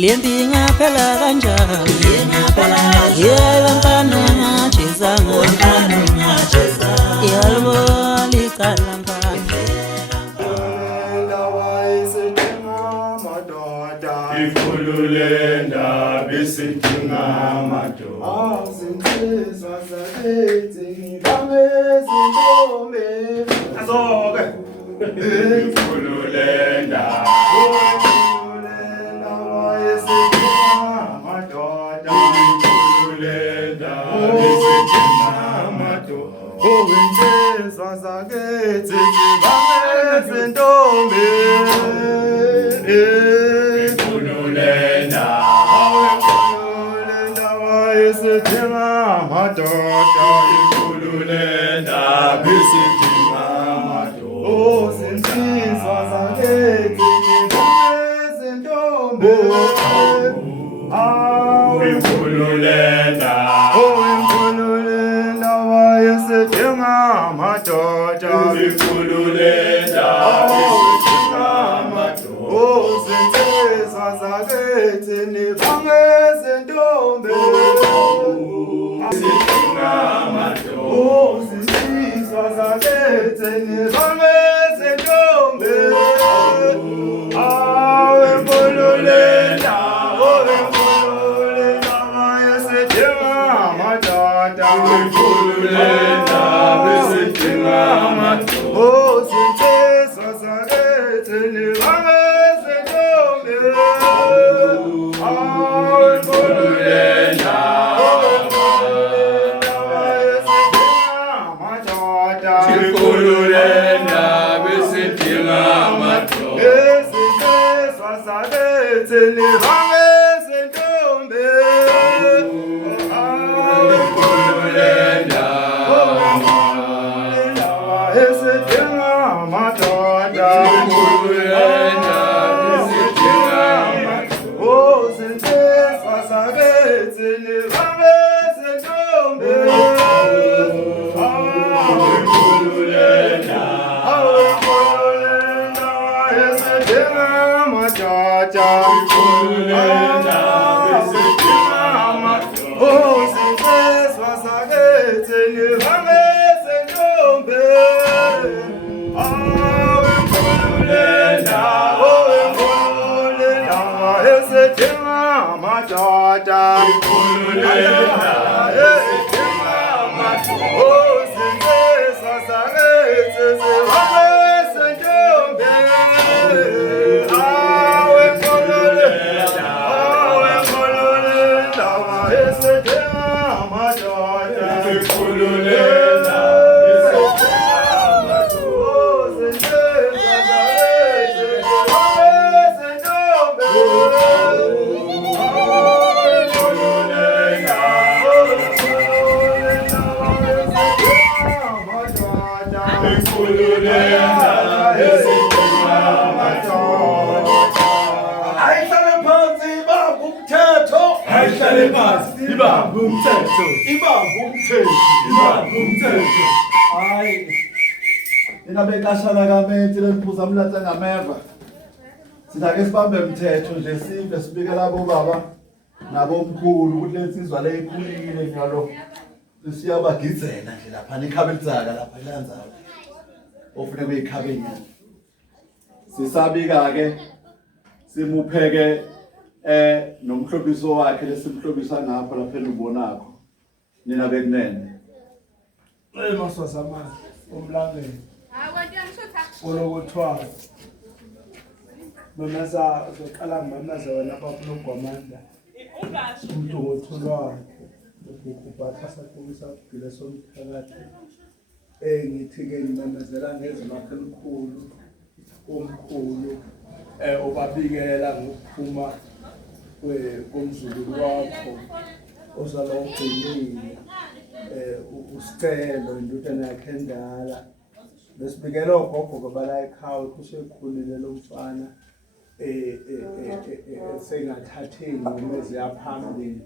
Lembi ngaphela kanjani yebantwana ngacheza yalibona icala mpana ikhululenda besidinga amadoda zinsizwa zakithi ngibangezintombi azoke ikhululenda Insizwa zakithi ngibangezintombi ikhululenda wayesidinga amadoda ikhululenda besidinga amadoda zinsizwa zakithi ngibangezintombi ikhululenda amadoda ikhululenda zinsizwa zakithi nibangezintombi zinsizwa zakithi nibangezintombi ikhululenda wayesidinga amadoda ikhululenda besidinga amadoda zinsizwa zakithi nibangezintombi ikhululenda ikhululenda besidinga amadoda izinsizwa zakithi nibangezintombi ikhululenda esidinga amadoda ikhululenda besidinga amadoda zinsizwa zakithi nibangezintombi ikhululenda esidinga amadoda ikhululenda besidinga amadoda zinsizwa zakithi nibangezintombi esidinga amadoda ikhululenda besidinga amadoda zinsizwa zakithi zibangezintombi esidinga amadoda ikhululenda besidinga Ayihlale phansi ibambe umthetho hayi nina beqashana kamente leliphuza mlatha ngameva sina ke sibambe umthetho nje sibe sibike labo baba nabomkhulu ukuthi lensizwa le ikhulile ngalo siyabagizela nje lapha nikhabe lizaka lapha kulanzayo ofune kuyikhabe nyana sisabika ke simupheke nomhlobiso wakhe lesimhlobisa ngapha lapha enibonakho nina bekunene maswasa amanje umlangeni olokuthwala bamaza zoqala ngamaza wena bafuna ugwamanda umuntu ngothulwayo ukubhatha sakhulisa kugile somphakathi ngithi ke ngimamezela ngezwi lakhe elikhulu omkhulu ubabikela ngokuphuma komzukulu wakho osala ugcinile usicelo indodana yakhe endala besibikela ogogo ngobala ekhaya ukuthi usekhulile lo mfana sengathathe inqumo eziyaphambili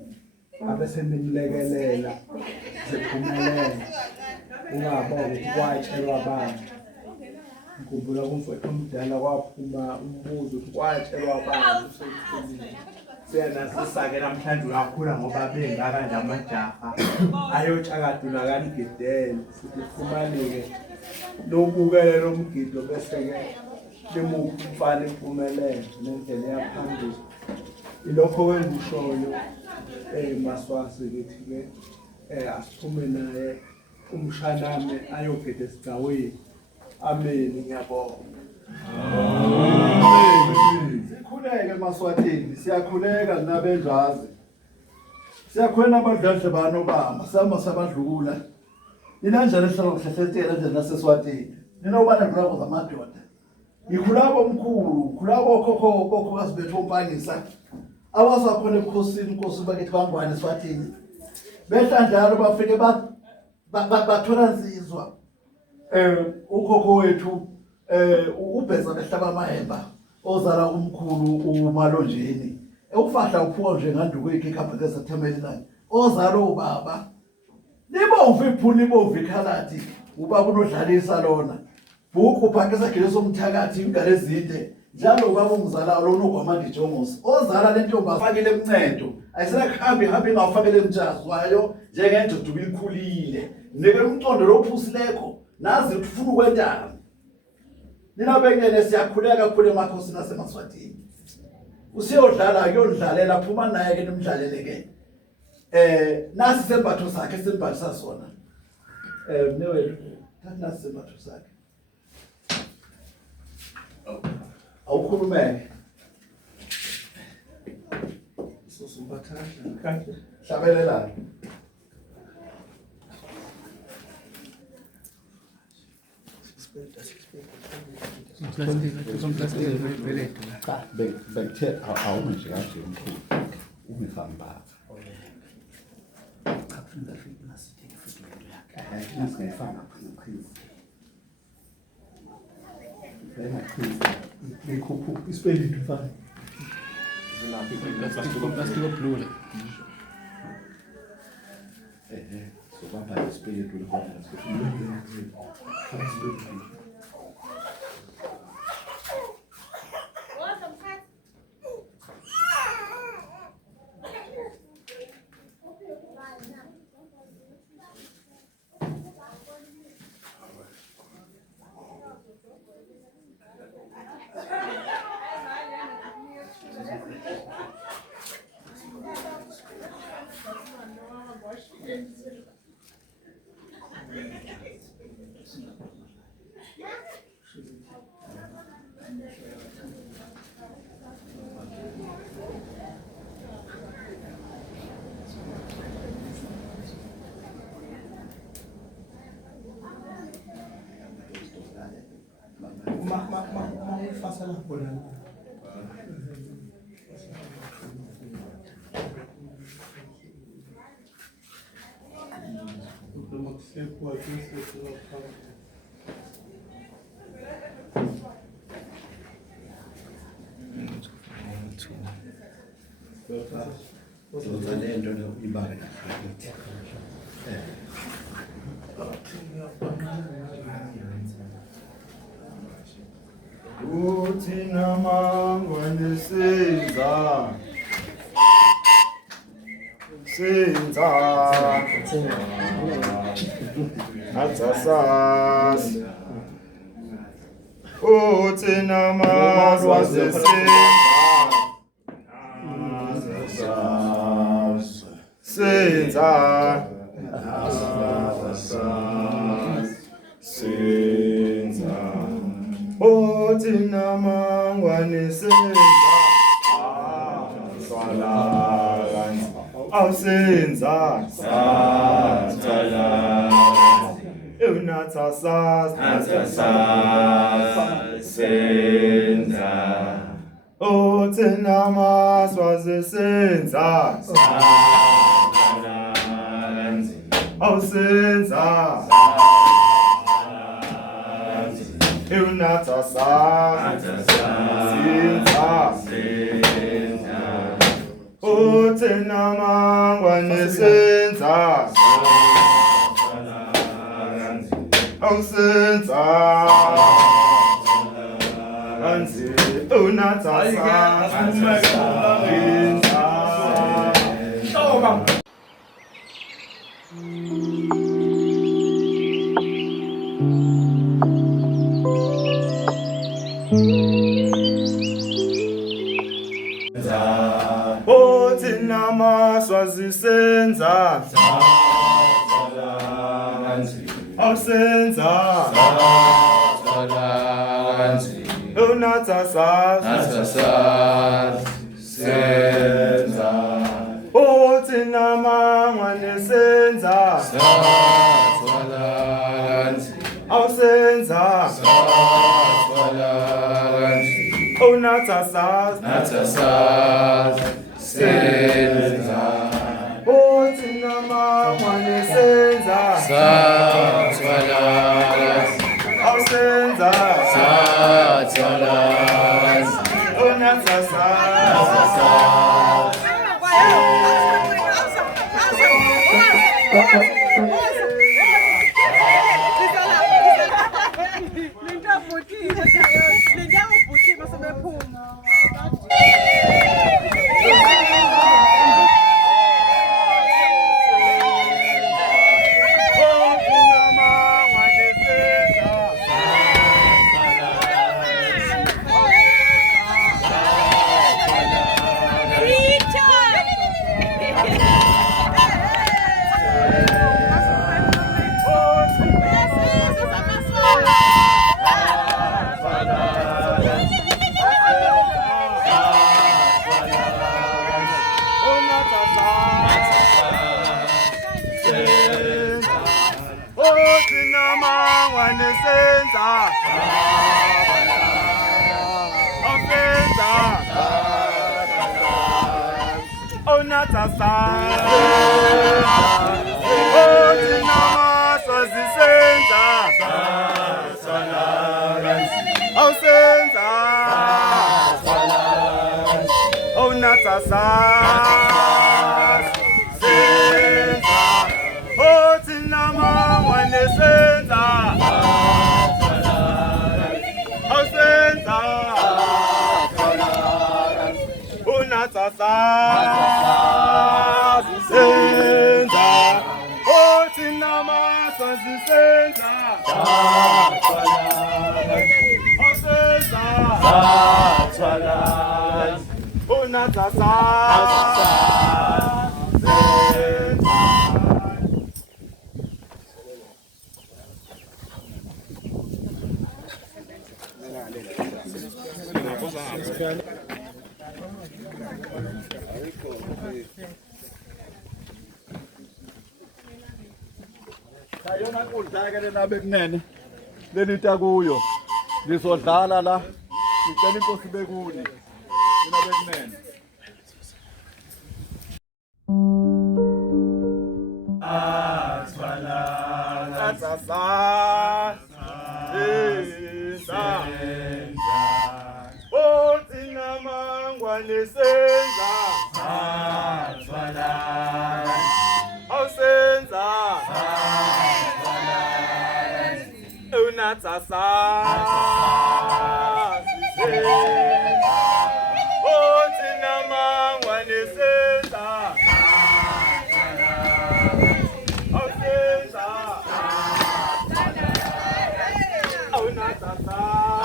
abese nimlekelela ziphumelele ungabona ukuthi kwatshelwa abantu ngikhumbula kumfowethu omdala kwaphuma umbuzo ukuthi kwatshelwa abantu usekhulile siyanasisa-ke namhlanje uyakhula ngoba bengaka nje amajaha ayotshakadula kanigidele sithi phumaleke lobukele lo mgido bese-ke limuphi umfana impumelelo nendlela eyaphambili ilokho-ke engikushoyo Maswasi ngithi-ke asiphume naye umshanami ayogida esigcaweni. Amen, ngiyabonga. Sikhuleke Maswatini, siyakhuleka nabenzazi. Siyakhwena abadladle bano bama, sama sabadlula. Nina njalo ehlala kuhlehletela nje naseSwatini. Nina ubana ngilabo zamadoda. Ngikhulabo omkhulu, khulabo okhokho kasibethu ompangisa. Awasakhona ebukhosini inkosi bakithi bangwane eSwatini. Behla njalo bafike bathola nzizwa. Ukhokho wethu ubheza behlaba amahemba ozala umkhulu umalonjeni ufahla uphuka nje nganduku ikhipha ngeSeptember ozala ubaba libomvu iphuni libomvu ikhalati ubaba unodlalisa lona bhuku phakisa gele somthakathi ingane ezinde njalo ubaba ungizala lona ugwamandi Jongosi ozala lentombi afakile emncedo ayisakhambi hambe ingafakele emjazwayo njengendoda ubilikhulile nike umcondo lophusileko nazi ufuna ukwendana nina bengene siyakhuleka kakhulu emakhosi naseMaswatini usiyodlala akuyodlalela phuma naye ke nimdlalele ke nasi sembatho sakhe simbathisa sona mnewethu thatha nasi sembatho sakhe awukhulumeke sosumbatha kanjani hlabelelana Bethe awumenje kahle umkhulu ungihamba cha funda fika nasithe futhi yakhe nasingayifanga phezulu bena ikhuphu isipeli tufana plastic blue so baba isipeli tu kwa Fasa la bola. Uthina mangwane senza atsasas uthina mangwane senza Otina mangwane senza swala awusenza satala unatsa senza thina maswazisenza awusenza Eunatha senza thina mangwane senza awusenza Eunatha senza thina maswazisenza awusenza Eunatha senza thina mangwane senza awusenza Eunatha senza thina mangwane senza awusenza Eunatha Ayona nkundla ke lena bekunene lenita kuyo lisodlala la ngicela inkosi bekuni mina bekunene thina mangwane senza awusenza Eunatha senza thina mangwane senza awusenza Eunatha senza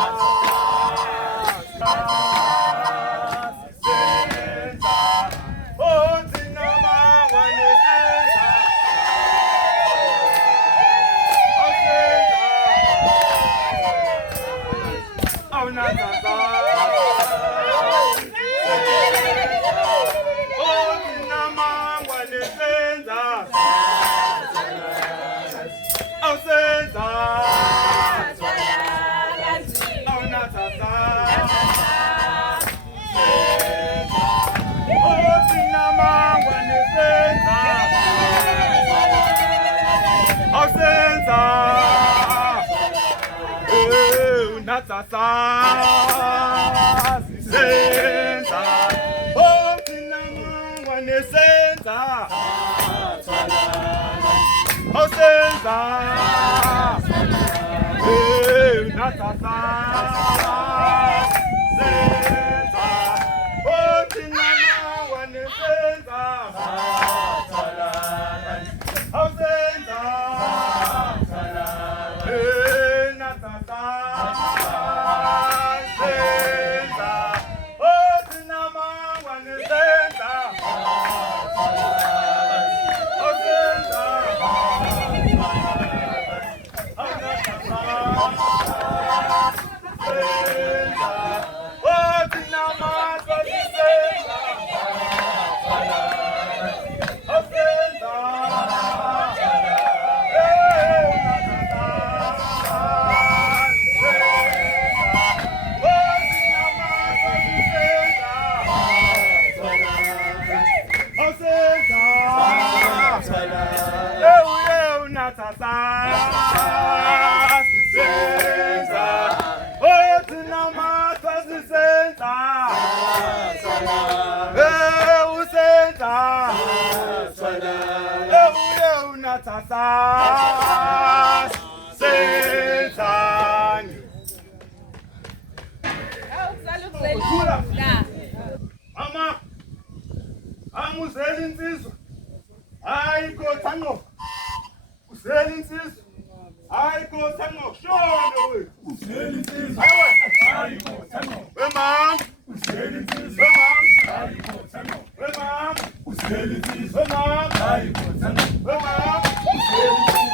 Mama, amuzeli insizwa. Hayi Kothanqo. Uzeli insizwa. Hayi Kothanqo. Shono we. Uzeli insizwa. Hayi Kothanqo. Wemam. Uzeli insizwa. Wemam. Hayi Kothanqo. Wemam. Uzeli insizwa. Wemam. Hayi Kothanqo. Wemam. Uzeli insizwa.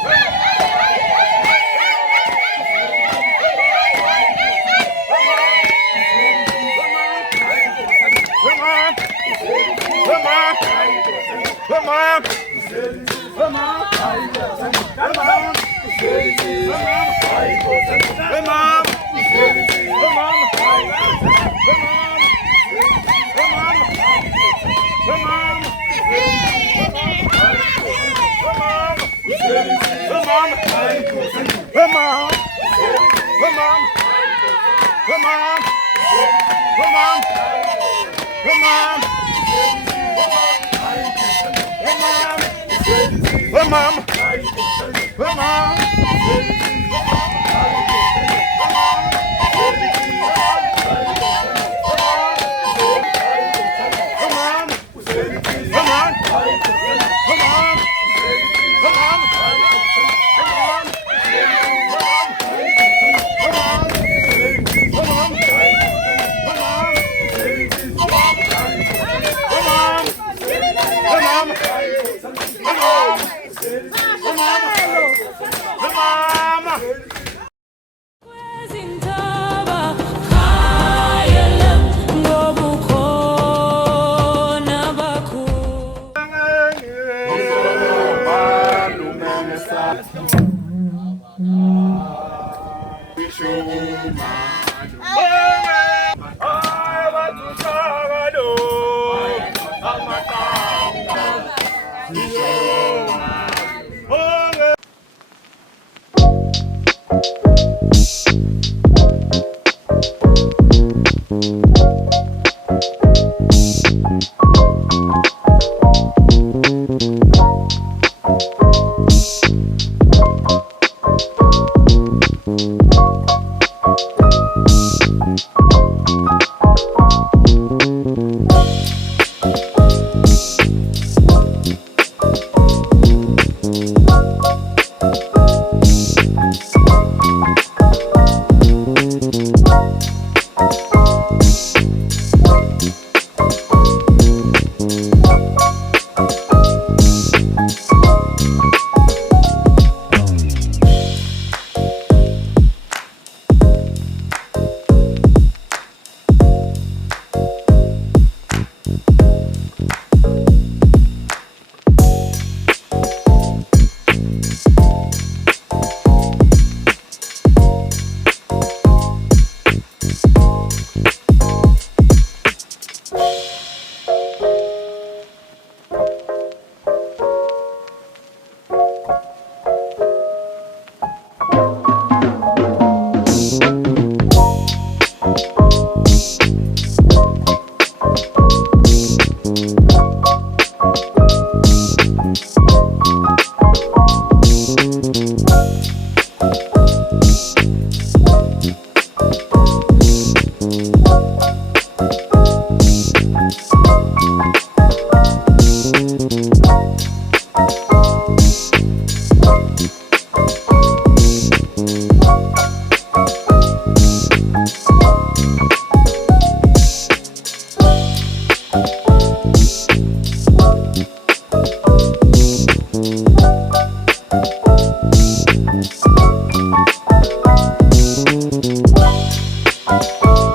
Thank